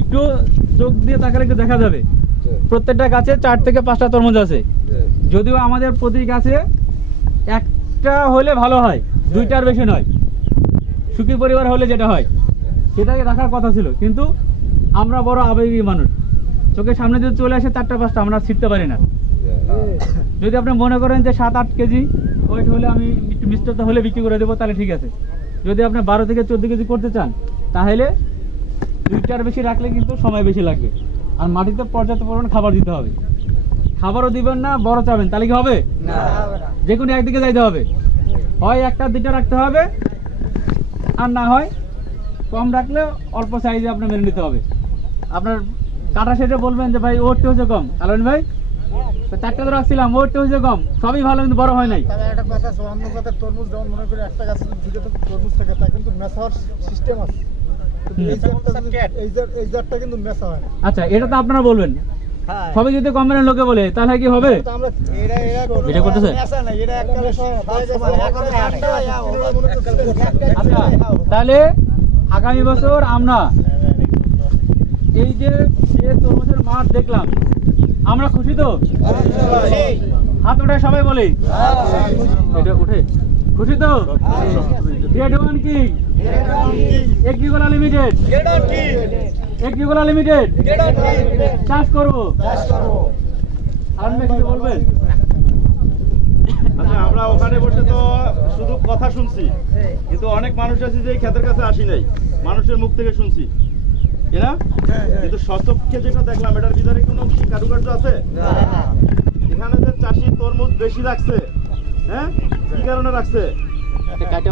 একটু চোখ দিয়ে তাকালে একটু দেখা যাবে। প্রত্যেকটা গাছে চার থেকে পাঁচটা তরমুজ আছে। যদিও আমাদের প্রতি গাছে একটা হলে ভালো হয়, দুইটার বেশি নয়। সুখী পরিবার হলে যেটা হয়, সেটাকে রাখার কথা ছিল। কিন্তু আমরা বড় আবেগী মানুষ। চোখের সামনে যদি চলে আসে চারটা, পাঁচটা, আমরা ছিটতে পারি না। যদি আপনি মনে করেন যে সাত, আট কেজি ওয়েট হলে আমি একটু মিষ্টতা হলে বিক্রি করে দেবো, তাহলে ঠিক আছে। যদি আপনি বারো থেকে চোদ্দ কেজি করতে চান, তাহলে দুইটার বেশি রাখলে কিন্তু সময় বেশি লাগবে। আর মাটিতে পর্যাপ্ত পরিমাণ খাবার দিতে হবে। খাবারও দিবেন না বড় চাবেন। তাহলে কি হবে? যে কোনো একদিকে যাইতে হবে। হয় একটা দুইটা রাখতে হবে। আর না হয় কম রাখলে অল্প সাইজে আপনার মেনে নিতে হবে। আপনার কাটা সেটে বলবেন যে ভাই ওরটা হচ্ছে কম। আলন ভাই তো চারটা তো রাখছিলাম ওরটা হচ্ছে কম। সবই ভালো কিন্তু বড় হয় নাই। একটা কথা তরমুজ যেমন মনে করি একটা গাছের দুটো তো তরমুজ থাকে তা কিন্তু মেসা সিস্টেম আছে। আচ্ছা এটা তো আপনারা বলবেন। হ্যাঁ। সবই যদি লোকে বলে তাহলে কি হবে? করতেছে? হয়ে আচ্ছা তাহলে আগামী বছর আমরা এই যে তরমুজের মাঠ দেখলাম আমরা খুশি তো? হাত উঠে সবাই বলি। এটা উঠে। খুশি তো? গ্রেড ওয়ান কি? এগ্রিকোলা লিমিটেড এগ্রিকোলা লিমিটেড চাষ করব। আর কিছু বলবেন? আচ্ছা আমরা ওখানে বসে তো শুধু কথা শুনছি কিন্তু অনেক মানুষ আছে যে ক্ষেতের কাছে আসি নাই। মানুষের মুখ থেকে শুনছি। না? কিন্তু সচক্ষে যেটা দেখলাম এটার ভিতরে কোনো কি কারুকার্য আছে? এখানে যে চাষি তরমুজ বেশি রাখছে হ্যাঁ? কি কারণে রাখছে? কাটে